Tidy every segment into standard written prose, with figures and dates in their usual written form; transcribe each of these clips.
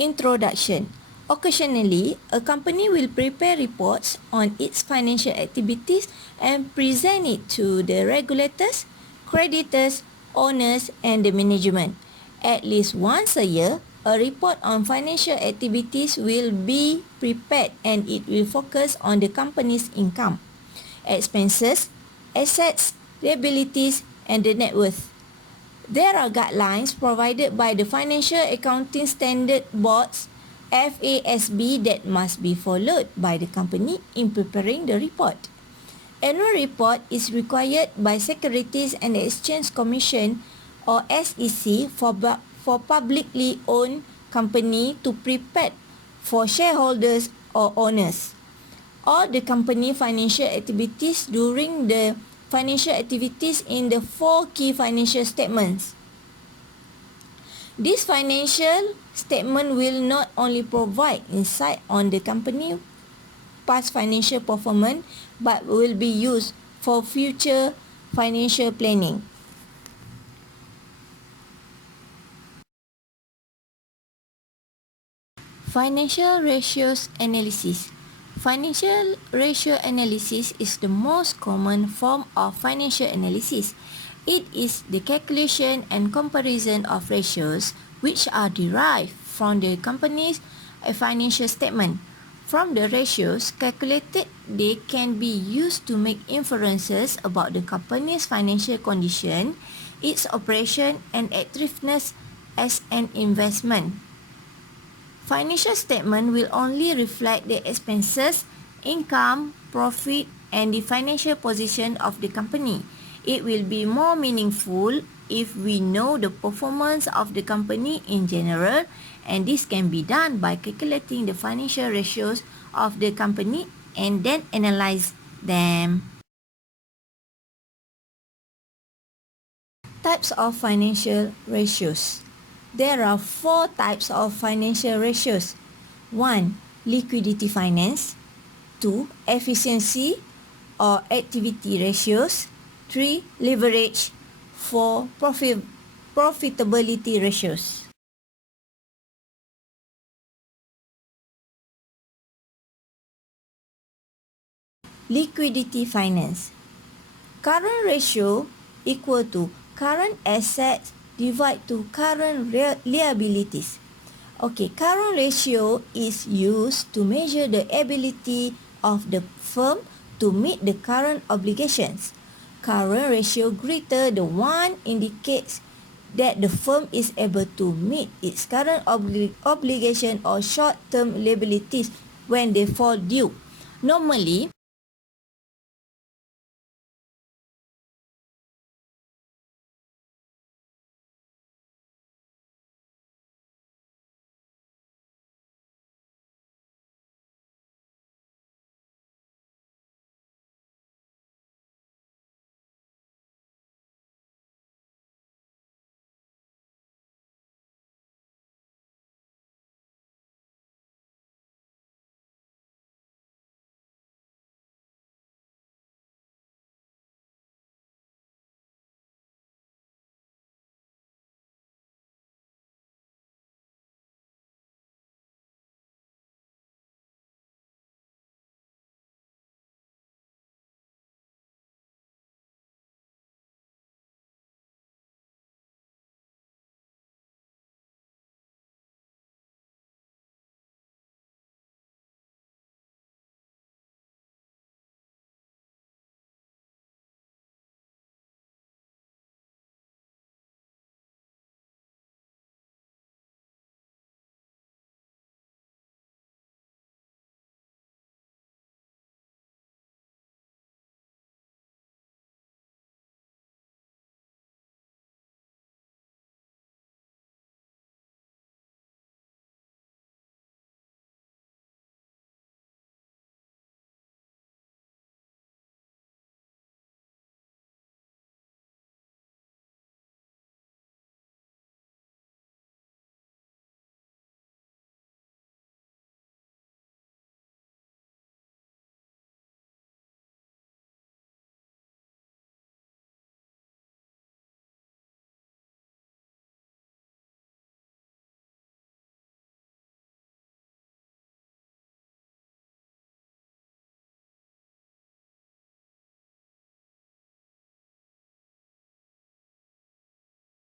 Introduction. Occasionally, a company will prepare reports on its financial activities and present it to the regulators, creditors, owners, and the management. At least once a year, a report on financial activities will be prepared and it will focus on the company's income, expenses, assets, liabilities, and the net worth. There are guidelines provided by the Financial Accounting Standard Boards FASB that must be followed by the company in preparing the report. Annual report is required by Securities and Exchange Commission or SEC for publicly owned company to prepare for shareholders or owners. All the company financial activities during the financial activities in the 4 key financial statements. This financial statement will not only provide insight on the company past financial performance but will be used for future financial planning. Financial ratios analysis. Financial ratio analysis is the most common form of financial analysis. It is the calculation and comparison of ratios which are derived from the company's financial statement. From the ratios calculated, they can be used to make inferences about the company's financial condition, its operation and attractiveness as an investment. Financial statement will only reflect the expenses, income, profit, and the financial position of the company. It will be more meaningful if we know the performance of the company in general, and this can be done by calculating the financial ratios of the company and then analyze them. Types of financial ratios. There are 4 types of financial ratios. 1. Liquidity finance. 2. Efficiency or activity ratios. 3. Leverage. 4. Profitability ratios. Liquidity finance. Current ratio equal to current assets divide to current liabilities. Okay, current ratio is used to measure the ability of the firm to meet the current obligations. Current ratio greater than 1 indicates that the firm is able to meet its current obligation or short-term liabilities when they fall due. Normally,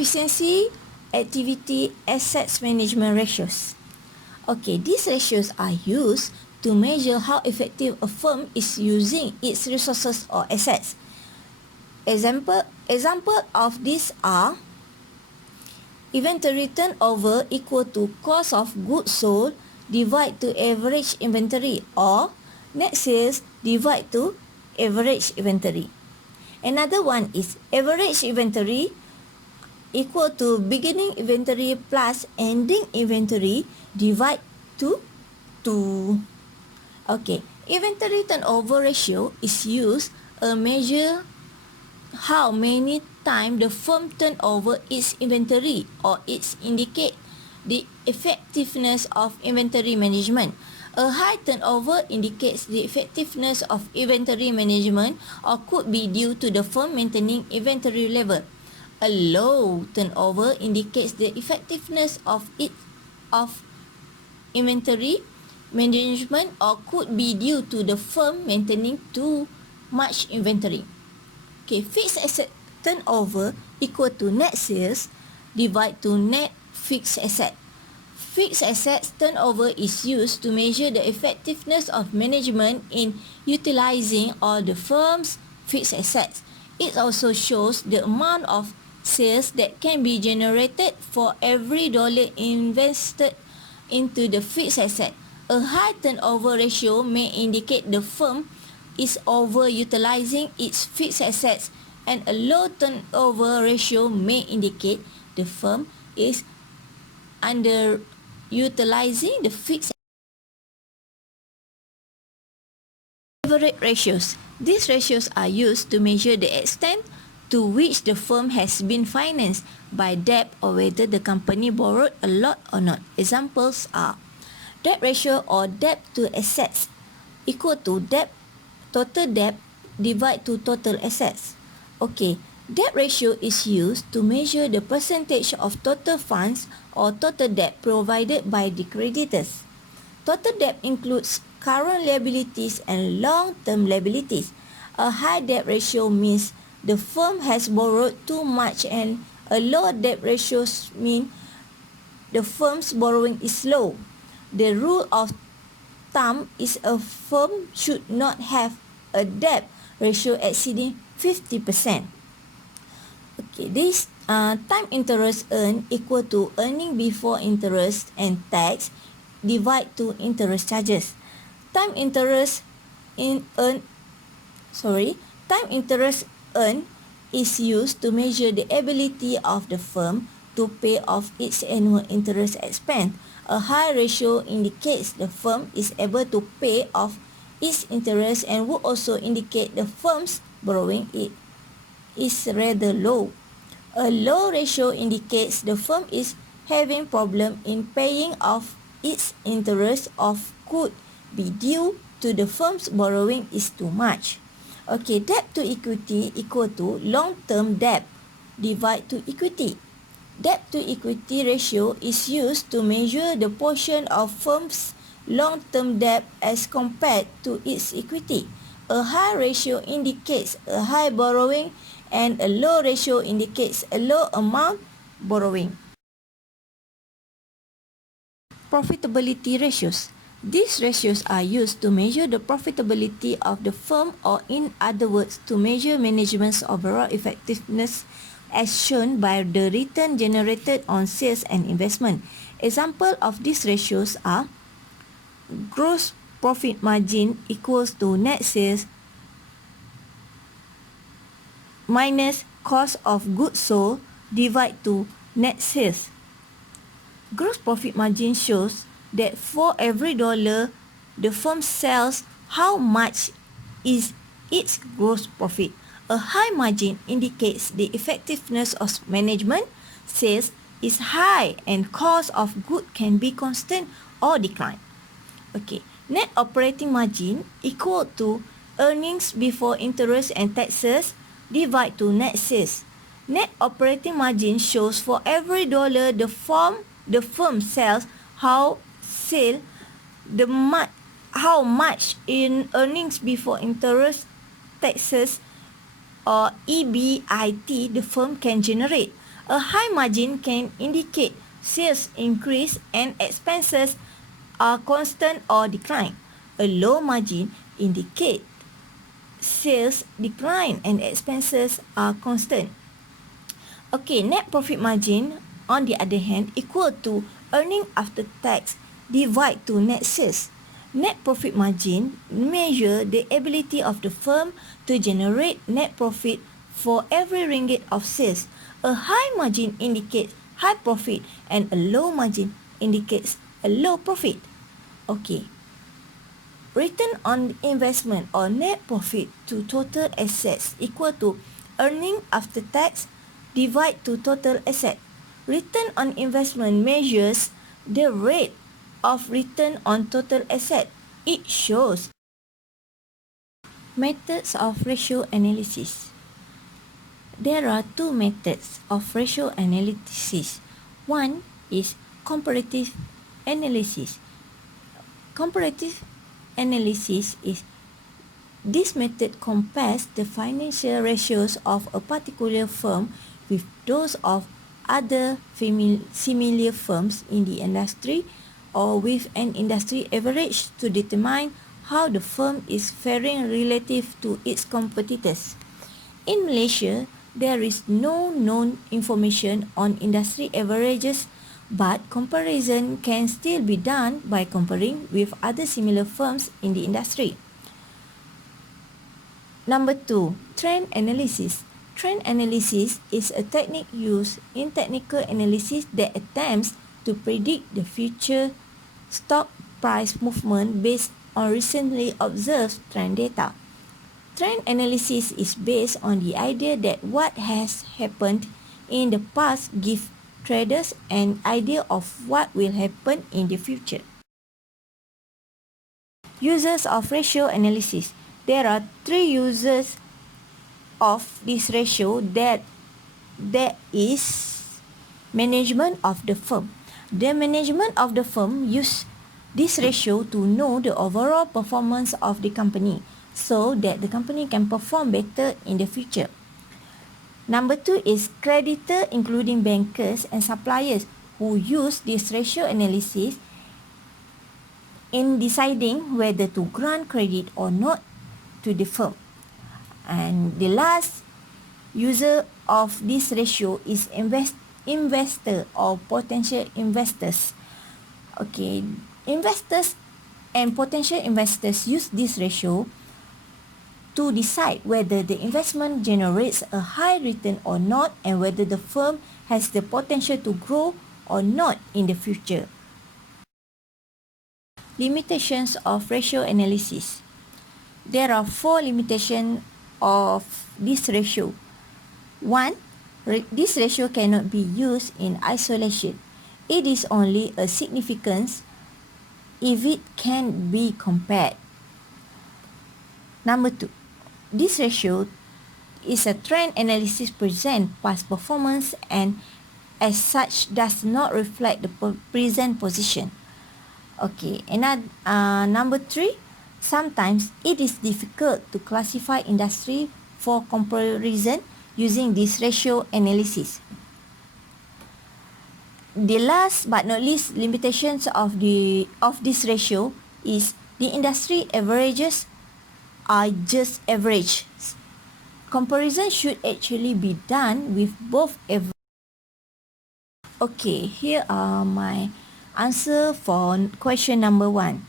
Efficiency, activity, assets management ratios. Okay, these ratios are used to measure how effective a firm is using its resources or assets. Example of these are inventory turnover equal to cost of goods sold divide to average inventory, or net sales divide to average inventory. Another one is average inventory equal to beginning inventory plus ending inventory divide to 2. Okay, inventory turnover ratio is used a measure how many times the firm turn over its inventory, or it indicate the effectiveness of inventory management. A high turnover indicates the effectiveness of inventory management or could be due to the firm maintaining inventory level. A low turnover indicates the effectiveness of inventory management or could be due to the firm maintaining too much inventory. Okay, fixed asset turnover equal to net sales divide to net fixed asset. Fixed assets turnover is used to measure the effectiveness of management in utilizing all the firm's fixed assets. It also shows the amount of sales that can be generated for every dollar invested into the fixed asset. A high turnover ratio may indicate the firm is overutilizing its fixed assets, and a low turnover ratio may indicate the firm is underutilizing the fixed leverage ratios. These ratios are used to measure the extent to which the firm has been financed by debt or whether the company borrowed a lot or not. Examples are debt ratio or debt to assets equal to total debt divide to total assets. Okay, debt ratio is used to measure the percentage of total funds or total debt provided by the creditors. Total debt includes current liabilities and long-term liabilities. A high debt ratio means the firm has borrowed too much, and a low debt ratio means the firm's borrowing is low. The rule of thumb is a firm should not have a debt ratio exceeding 50%. Okay, this time interest earned equal to earning before interest and tax divide to interest charges. Time interest earned is used to measure the ability of the firm to pay off its annual interest expense. A high ratio indicates the firm is able to pay off its interest and would also indicate the firm's borrowing is rather low. A low ratio indicates the firm is having problem in paying off its interest or could be due to the firm's borrowing is too much. Okay, debt to equity equal to long-term debt divide to equity. Debt to equity ratio is used to measure the portion of firm's long-term debt as compared to its equity. A high ratio indicates a high borrowing and a low ratio indicates a low amount borrowing. Profitability ratios. These ratios are used to measure the profitability of the firm, or in other words, to measure management's overall effectiveness as shown by the return generated on sales and investment. Example of these ratios are gross profit margin equals to net sales minus cost of goods sold divide to net sales. Gross profit margin shows that for every dollar the firm sells, how much is its gross profit. A high margin indicates the effectiveness of management. Sales is high and cost of good can be constant or decline. Okay, net operating margin equal to earnings before interest and taxes divide to net sales. Net operating margin shows for every dollar the firm sells, how much in earnings before interest taxes or EBIT the firm can generate. A high margin can indicate sales increase and expenses are constant or decline. A low margin indicates sales decline and expenses are constant. Okay, net profit margin on the other hand equal to earning after tax divide to net sales. Net profit margin measure the ability of the firm to generate net profit for every ringgit of sales. A high margin indicates high profit and a low margin indicates a low profit. Okay. Return on investment or net profit to total assets equal to earning after tax divide to total asset. Return on investment measures the rate of return on total asset. It shows methods of ratio analysis. There are two methods of ratio analysis. One is comparative analysis. Comparative analysis is this method compares the financial ratios of a particular firm with those of other similar firms in the industry or with an industry average to determine how the firm is faring relative to its competitors. In Malaysia, there is no known information on industry averages, but comparison can still be done by comparing with other similar firms in the industry. Number 2, trend analysis. Trend analysis is a technique used in technical analysis that attempts to predict the future stock price movement based on recently observed trend data. Trend analysis is based on the idea that what has happened in the past gives traders an idea of what will happen in the future. Uses of ratio analysis. There are 3 uses of this ratio that is management of the firm. The management of the firm use this ratio to know the overall performance of the company so that the company can perform better in the future. Number 2 is creditor, including bankers and suppliers who use this ratio analysis in deciding whether to grant credit or not to the firm. And the last user of this ratio is investor or potential investors. Okay, investors and potential investors use this ratio to decide whether the investment generates a high return or not and whether the firm has the potential to grow or not in the future. Limitations of ratio analysis. There are 4 limitations of this ratio. 1. This ratio cannot be used in isolation. It is only a significance if it can be compared. Number 2. This ratio is a trend analysis present past performance and as such does not reflect the present position. Okay, number 3, sometimes it is difficult to classify industry for comparison using this ratio analysis. The last but not least limitations of this ratio is the industry averages are just average. Comparison should actually be done with both average. Okay, here are my answer for question number 1.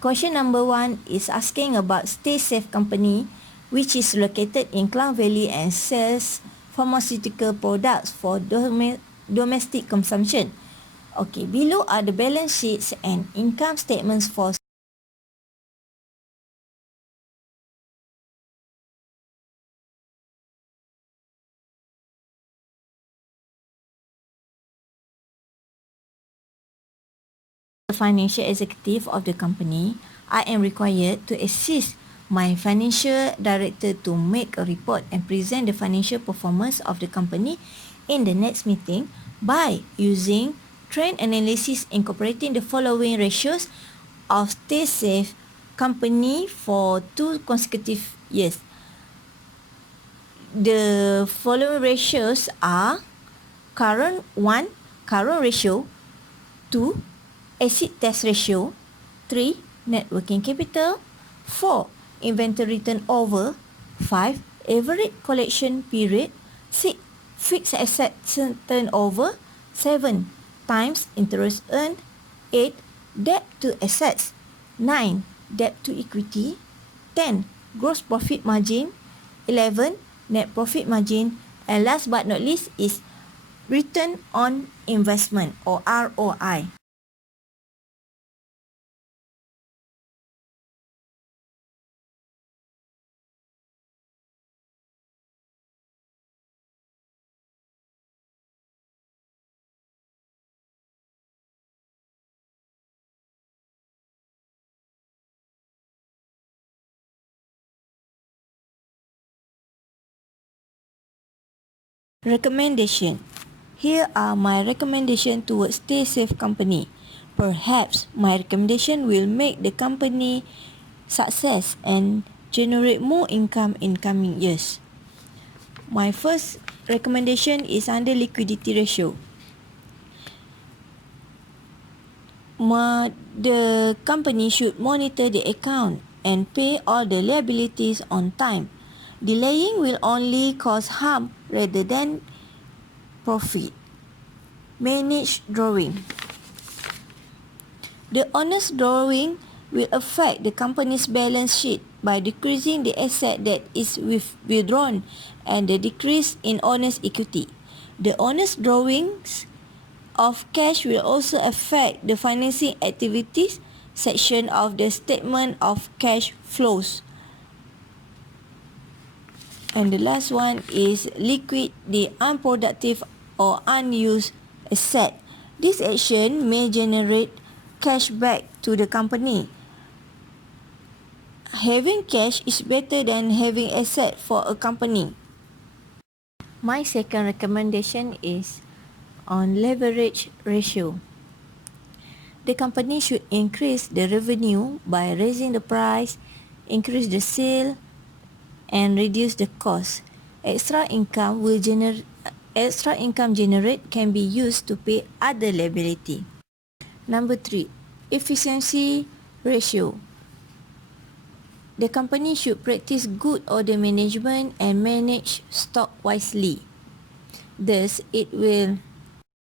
Question number 1 is asking about Stay Safe Company, which is located in Klang Valley and sells pharmaceutical products for domestic consumption. Okay, below are the balance sheets and income statements for the financial executive of the company. I am required to assist my financial director to make a report and present the financial performance of the company in the next meeting by using trend analysis incorporating the following ratios of Stay Safe Company for 2 consecutive years. The following ratios are Current 1. Current ratio. 2. Acid test ratio. 3. Net working capital. 4. Inventory turnover. 5. Average collection period. 6. Fixed asset turnover. 7. Times interest earned. 8. Debt to assets. 9. Debt to equity. 10. Gross profit margin. 11. Net profit margin. And last but not least is return on investment or ROI. Recommendation. Here are my recommendation towards Stay Safe Company. Perhaps my recommendation will make the company success and generate more income in coming years. My first recommendation is under liquidity ratio. The company should monitor the account and pay all the liabilities on time. Delaying will only cause harm rather than profit. Manage drawing. The honest drawing will affect the company's balance sheet by decreasing the asset that is withdrawn and the decrease in honest equity. The honest drawings of cash will also affect the financing activities section of the statement of cash flows. And the last one is liquid the unproductive or unused asset. This action may generate cash back to the company. Having cash is better than having asset for a company. My second recommendation is on leverage ratio. The company should increase the revenue by raising the price, increase the sale, and reduce the cost. Extra income generate can be used to pay other liability. Number 3, efficiency ratio. The company should practice good order management and manage stock wisely. Thus, it will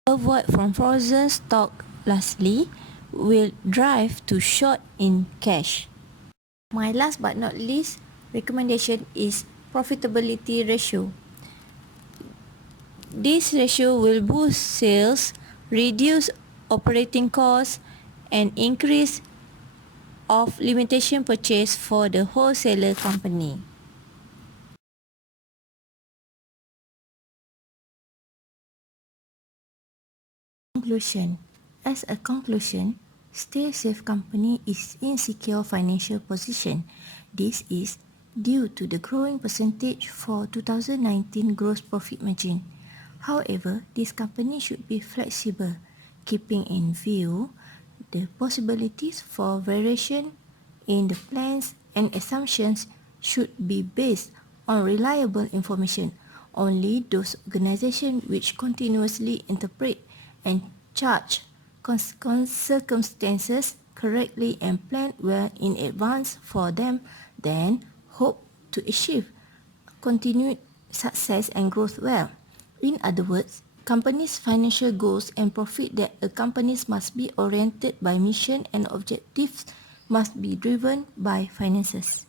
avoid from frozen stock. Lastly, will drive to short in cash. My last but not least recommendation is profitability ratio. This ratio will boost sales, reduce operating costs, and increase of limitation purchase for the wholesaler company. Conclusion. As a conclusion, Stay Safe Company is in secure financial position. This is due to the growing percentage for 2019 gross profit margin. However, this company should be flexible, keeping in view the possibilities for variation in the plans and assumptions should be based on reliable information. Only those organizations which continuously interpret and charge circumstances correctly and plan well in advance for them then hope to achieve continued success and growth well. In other words, companies' financial goals and profit that a company must be oriented by mission and objectives must be driven by finances.